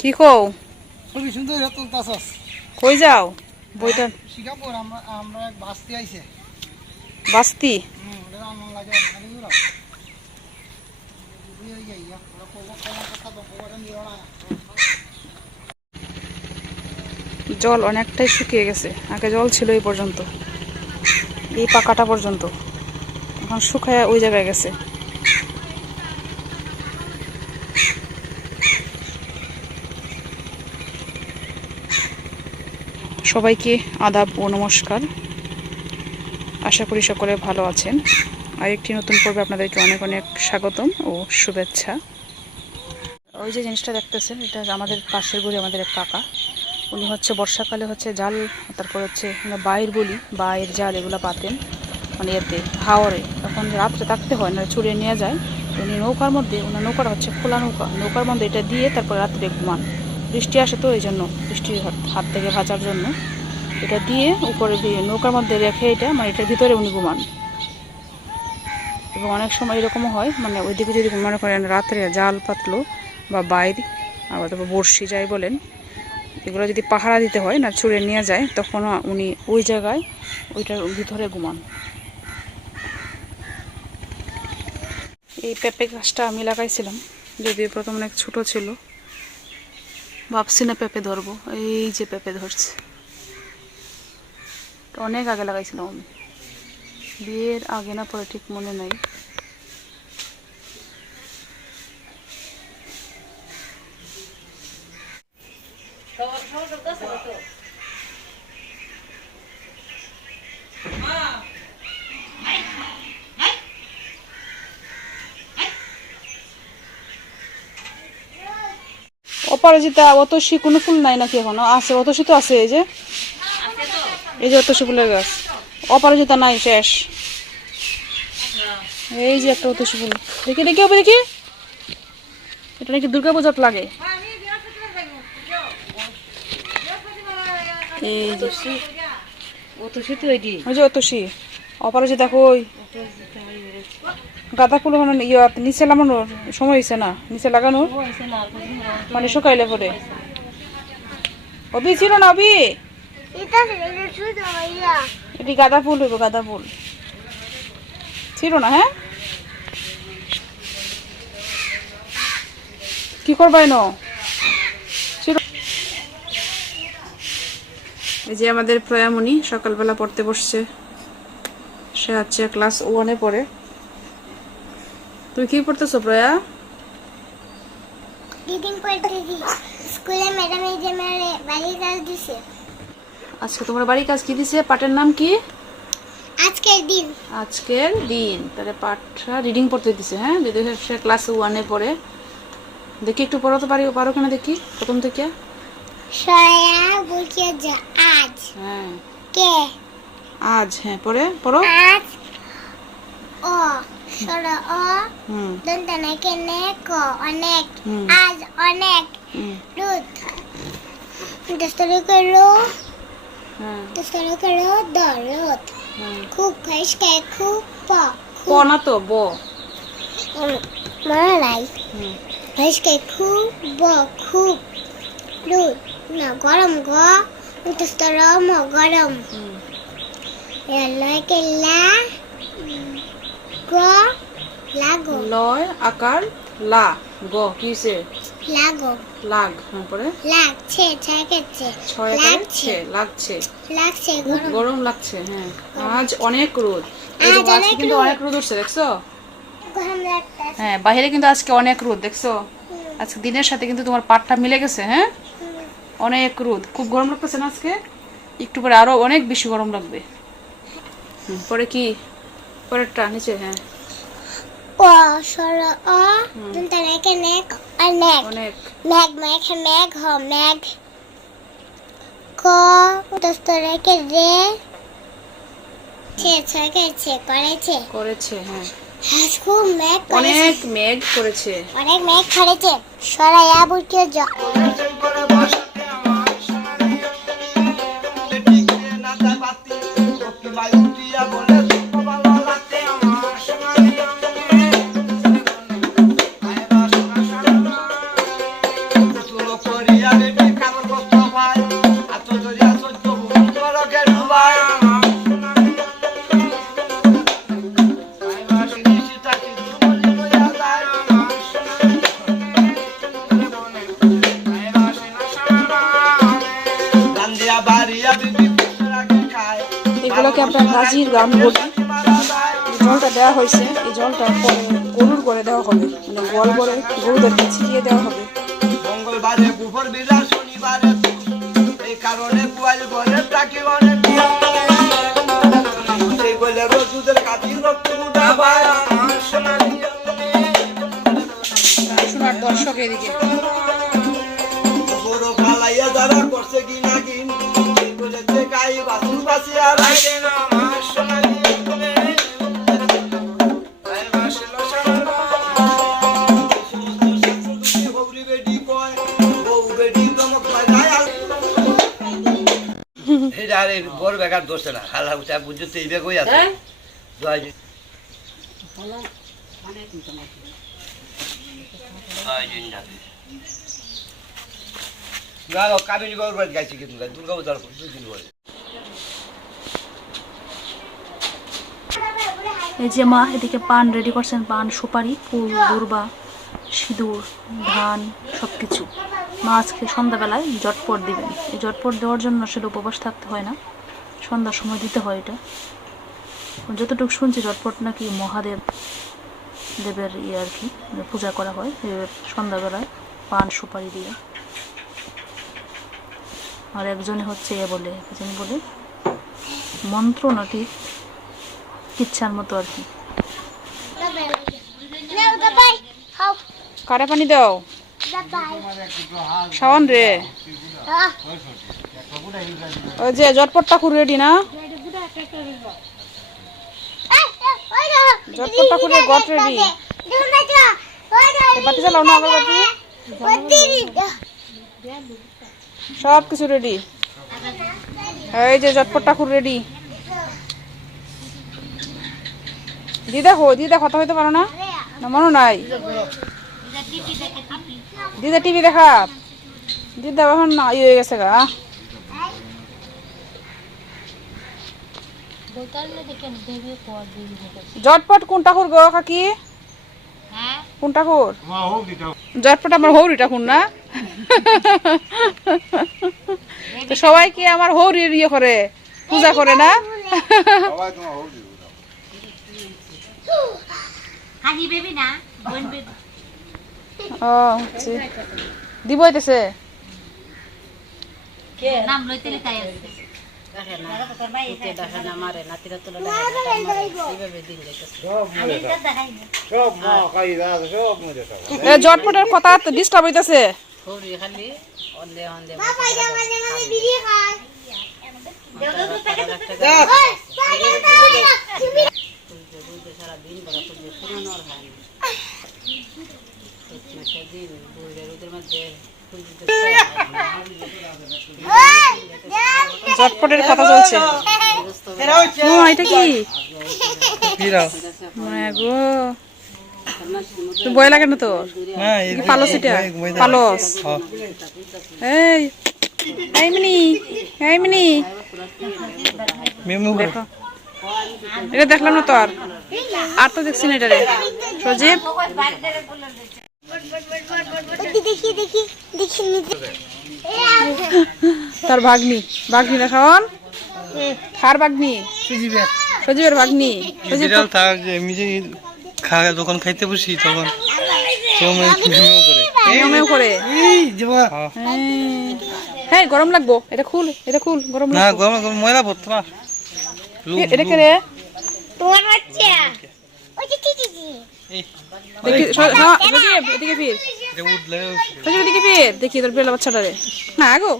কি কও? খুবই সুন্দর তুলতাছস। কই যাও? বইটা সিঙ্গাপুর আমরা এক বাস্তি আইছে। বাস্তি? ওটা আনন্দ লাগে খালি ওরা। এই যে ইয়া ওরা কোবো কোলা কথা তো কোবো নিও না। জল অনেকটাই শুকিয়ে গেছে। আগে জল ছিল এই পর্যন্ত, এই পাকাটা পর্যন্ত। এখন শুকায় ওই জায়গায় গেছে। সবাইকে আদাব ও নমস্কার। আশা করি সকলে ভালো আছেন। আরেকটি নতুন পর্বে আপনাদেরকে অনেক অনেক স্বাগতম ও শুভেচ্ছা। ওই যে জিনিসটা দেখতেছেন, এটা আমাদের পাশের বাড়ি, আমাদের এক কাকা। উনি হচ্ছে বর্ষাকালে হচ্ছে জাল, তারপর হচ্ছে বাইর বলি, বাইর জাল এগুলো পাতেন মানে এতে হাওরে। তখন রাত্রে থাকতে হয় না, ছুড়ে নিয়ে যায়। উনি নৌকার মধ্যে, ওনার নৌকাটা হচ্ছে খোলা নৌকা, নৌকার মধ্যে এটা দিয়ে তারপর রাত্রে ঘুমান। বৃষ্টি আসে তো এই জন্য, বৃষ্টির হাত থেকে বাঁচার জন্য এটা দিয়ে উপরে দিয়ে নৌকার মধ্যে রেখে এটা মানে এটার ভিতরে উনি ঘুমান। এবং অনেক সময় এরকমও হয়, মানে ওইদিকে যদি মনে করেন রাত্রে জাল পাতলো বা বাইরে, আবার তারপর বড়শি যাই বলেন, এগুলো যদি পাহারা দিতে হয় না, ছুঁড়ে নিয়ে যায়, তখন উনি ওই জায়গায় ওইটার ভিতরে ঘুমান। এই পেঁপে গাছটা আমি লাগাইছিলাম, যদিও প্রথম অনেক ছোট ছিল, ভাবছি না পেঁপে ধরবো। এই যে পেঁপে ধরছে, অনেক আগে লাগাইছিলাম আমি, বিয়ের আগে না পরে ঠিক মনে নাই। অপরাজিতা, অতসী কোনো ফুল নাই নাকি এখনো? আছে, অতসী তো আছে। এই যে অতসী ফুলের গাছ। অপরাজিতা নাই, শেষ। এই যে একটা অতসী ফুল, দেখি দেখি হবে, দেখি। এটা নাকি দুর্গা পূজাত লাগে। এই যে ওই যে অতসী। অপরাজিতা কই? গাঁদা ফুল ওখানে নিচে লাগানোর সময় হয়েছে না, নিচে লাগানোর মানে শুকাইলে পরে। অবি ছিল না, অবি এটি গাঁদা ফুল হইব, গাঁদা ফুল ছিল না। হ্যাঁ, কি করবাই ন? এই যে আমাদের প্রয়ামণি সকালবেলা পড়তে বসছে। সে হচ্ছে ক্লাস 1-এ পড়ে। তুই কি পড়তেছ প্রয়া? রিডিং পড়তেছি। স্কুলে ম্যাডাম এই যে আমারে বাড়ির কাজ দিছে। আজকে তোমার বাড়ির কাজ কি দিছে? পাঠের নাম কি? আজকের দিন। আজকের দিন। তাহলে পাঠটা রিডিং পড়তে দিছে। হ্যাঁ, যদি সে ক্লাস 1-এ পড়ে। দেখি একটু পড়াতে পারো কিনা দেখি প্রথম থেকে। সয়া বলছে যে আজ। হ্যাঁ, কে আজ। হ্যাঁ, পড়ো। আজ ও সরা ও দন্তা না কে নে কো অনেক। আজ অনেক রোদ। দস্তরে করো। হ্যাঁ, দস্তরে করো দরদ। খুব খাইস কে খুব প না তো, ব। মনে নাই। খাইস কে খুব খুব রোদ না গরম গো। দস্তরে ম গরম। লয় কেলা গো লাগো। লয় আকার লা, গ কিছে লাগো লাগ। হ্যাঁ, পরে লাগছে ছাকেছে ছয় লাগছে, লাগছে লাগছে খুব গরম লাগছে। হ্যাঁ, আজ অনেক রোদ। এই আজ আজকে কিন্তু অনেক রোদ উঠছে, দেখছো? গরম লাগছে। হ্যাঁ, বাইরে কিন্তু আজকে অনেক রোদ, দেখছো? আজকে দিনের সাথে কিন্তু তোমার পাটটা মিলে গেছে। হ্যাঁ, অনেক রোদ, খুব গরম লাগতেছে না আজকে? একটু পরে আরো অনেক বেশি গরম লাগবে। পরে কি পরেরটা নিচে? হ্যাঁ, ও সরা ও দন্তা না কে নে অনেক অনেক। মেঘ মেঘ মেঘ হ মেঘ ক দস্তরে কে রে ছে ছাকেছে করেছে করেছে। হ্যাঁ, খুব মেঘ করেছে। অনেক মেঘ করেছে। অনেক মেঘ করেছে। সরাইয়া বুঝে যা করি আমরা গাজির গান বলি। জলটা দেওয়া হয়েছে, এই জলটা পরে গরুর করে দেওয়া হবে, মানে গোয়াল করে গরুদেরকে ছিটিয়ে দেওয়া হবে। মঙ্গলবারে কুফর বিদার, শনিবারে এই কারণে কুয়াল বলে তাকে অনেক সেই বলে রসুদের কাছে রক্ত উঠাবায় আমার সোনালি শোনার দর্শক এদিকে বড় পালাইয়া যারা করছে কিনা কিন সেই বলেছে গাই বাসু বাসি আর আইরে না আমার সোনালি বড় বেকার দোষ না খালা উঠা বুঝতে এই বেগই আছে কামিনী বাবুর বাড়ি গাইছি কিন্তু দুর্গা পূজার 2 দিন পরে। এই যে মা এদিকে পান রেডি করছেন, পান, সুপারি, ফুল, দূর্বা, সিঁদুর, ধান সব কিছু। মা আজকে সন্ধ্যাবেলায় জটপট দিবেন। এই জটপট দেওয়ার জন্য আসলে উপবাস থাকতে হয় না, সন্ধ্যার সময় দিতে হয়। এটা যতটুকু শুনছি জটপট নাকি মহাদেব দেবের আর কি পূজা করা হয় সন্ধ্যাবেলায় পান সুপারি দিয়ে। আর একজনে হচ্ছে বলে মন্ত্র নাকি ইচ্ছার মতো আর কি। কারে পানি দাও শাওন রে। ওই যে জটপটটা খুব রেডি না, জটপটটা খুলে গট রেডি। বাতি জ্বালাও না, আগরবাতি সব কিছু রেডি। এই যে জটপটটা খুব রেডি। দিদা কথা হইতে পারো না, মনে নাই দিদা টিভি দেখা। দিদা এখন ইয়ে হয়ে গেছে গা। জটপট কোন ঠাকুর গো কাকি? কোন ঠাকুর? জটপট আমার হৌরিটা কোন না? তো সবাই কি আমার হৌরির ইয়ে করে পূজা করে না? ও দিব হইতেছে নাম লইতে তাই আছে। জটপটের কথা ডিস্টার্ব হইতেছে। জটপটের কথা চলছে। এটা কি ভয় লাগে না তোর? পালস, এটা পালস। দেখো এটা দেখলাম না তো, আর তো দেখছি না এটা রে সজীব। তার ভাগ্নি না খাওয়ান, খার ভাগ্নি সজীবের ভাগ্নি। যখন খাইতে বসি তখন করে হ্যাঁ গরম লাগবো। এটা খুল গরম না, গরম ময়লা পড়তো না। এটা কে রে? দেখি তোর বেলা বাচ্চাটা রে না গো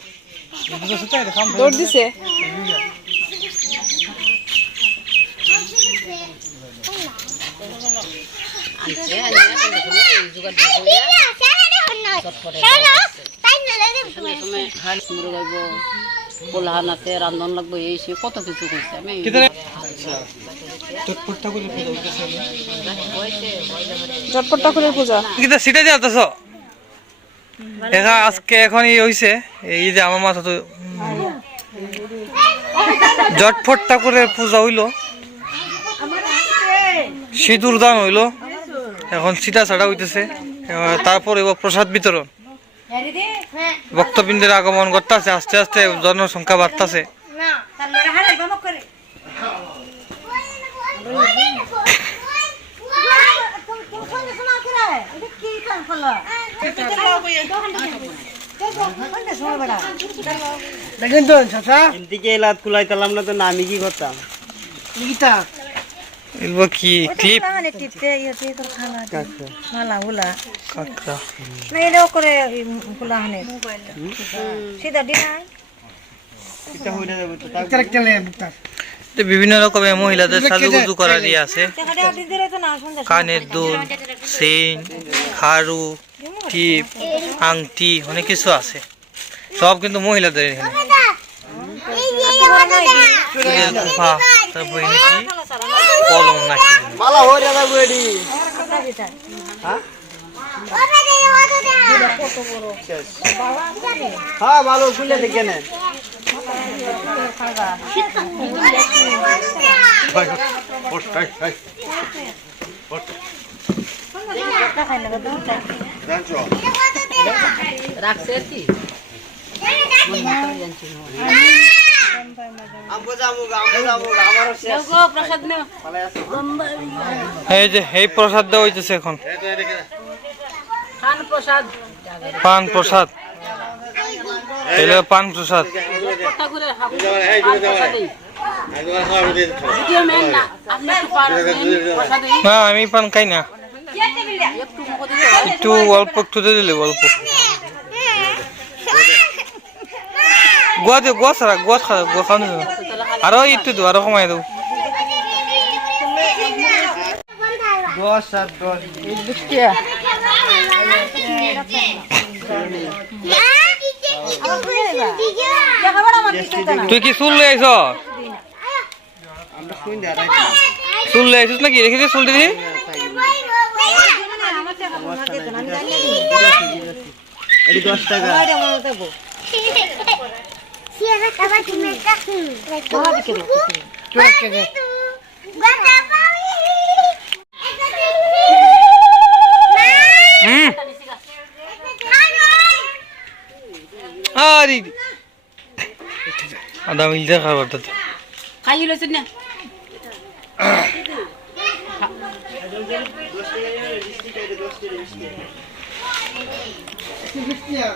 দৌড় দিছে। পোলাহান আছে, রান্ধন লাগবে, এই সে কত কিছু করছে। আমি জটপট ঠাকুরের পূজা সিটা দিয়ে আসতেছ আজকে এখন হয়েছে এই যে আমার মাথা তো জটপট ঠাকুরের পূজা হইল, সিঁদুর দান হইল, এখন সিটা ছাড়া হইতেছে। তারপর এবার প্রসাদ বিতরণ, ভক্তবৃন্দের আগমন করতেছে, আস্তে আস্তে জনসংখ্যা বাড়তেছে। দেখেন তো চাচা এদিকে লাত কুলাইতালাম না তো না আমি কি করতাম লিখিতা এলবো কি ক্লিপ কাকড়া এটা হইরা যাবে তো তাক ক্যারেক্টার লে মুক্তার তো বিভিন্ন রকমের মহিলাদের সাজুগুজু করার ইয়ে আছে কানের দুল চেইন খাড়ু টিপ আংটি অনেক কিছু আছে সব কিন্তু মহিলাদের এখানে চুলের খোপা তারপরে নাকি কলম নাকি মালা হইরা যাবে এডি হ্যাঁ ভালো খুলে দেখে নেন রাখছে আর কি আমগো যামু আমারও শেষ প্রসাদ নেও এই যে এই প্রসাদ দেওয়া হইতেছে এখন খান প্রসাদ পান প্রসাদ এলো পান প্রসাদ কথা করে প্রসাদই ভিডিও মেন না আপনি একটু পান প্রসাদই না আমি পান খাই না একটু মুখ দিলে একটু অল্প একটু দিয়ে দিলে অল্প গোয়া দিও গোয়া ছাড়া গোয়া খাওয়া গোয়া খাওয়ানো যাবে আরো একটু দেবো আরো কমাই দেবো 10 আর 10 তুই কি চুল লই আইছ আমরা শুন দা চুল লই আইছিস নাকি রেখে দে চুল দিদি এডি 10 টাকা আরে আদা মিল দে খাবার তো খাই লইছেন না লিখিতা